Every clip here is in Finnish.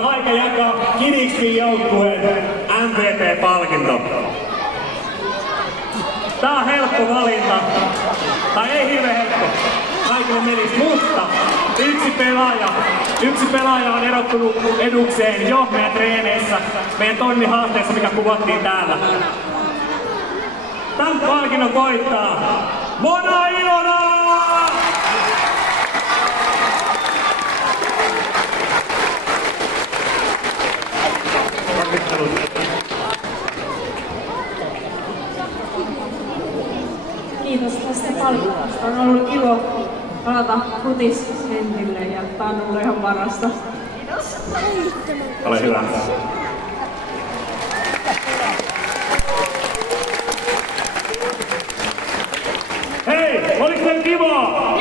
on aika jakaa Kidixin joukkueen MVP-palkinto. Tää on helppo valinta. Tai ei hirveän helppo. Kaikille menisi, mutta yksi pelaaja on erottunut edukseen jo meidän treeneissä, meidän tonnihaasteessa, mikä kuvattiin täällä. Tän palkinnon voittaa Mona Ilona! Kiitos tästä palkinnosta. On ollut ilo palata futiskentille ja tää on ollut ihan parasta. Kiitos. Ole hyvä. Hei, oliko teillä kivaa?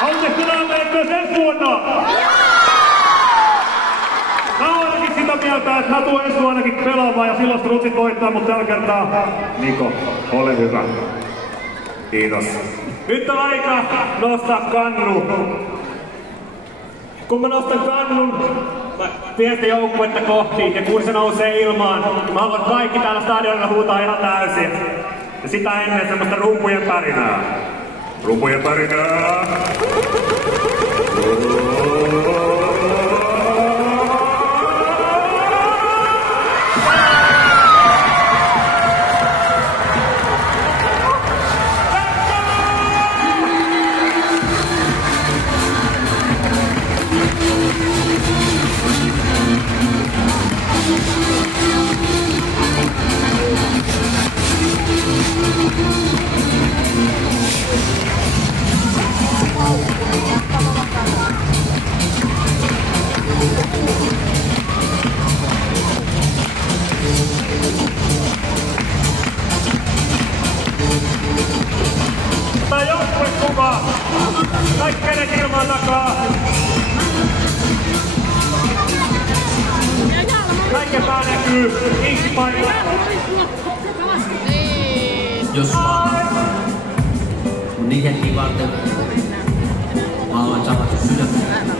Haluatteko nähdä meidät myös ensi vuonna? Mä oon ainakin sitä mieltä, että mä tuun ensi vuonnakin pelaamaan ja silloin strutsit voittaa, mutta tällä kertaa Niko, ole hyvä. Kiitos. Nyt on aika nostaa kannu. Kun mä nostan kannun, mä vien sitä joukkuetta kohti ja kun se nousee ilmaan, mä haluan kaikki täällä stadionilla huutaa ihan täysin. Ja sitä ennen semmoista rumpujen pärinää. Rumpujen pärinää! Tää joukkuekuva! Kaikki kädet ilmaan takaa! Kaiken pää näkyy! Inkkipaikka! Jos vaan mun niihin varten mä oon samat sydämen.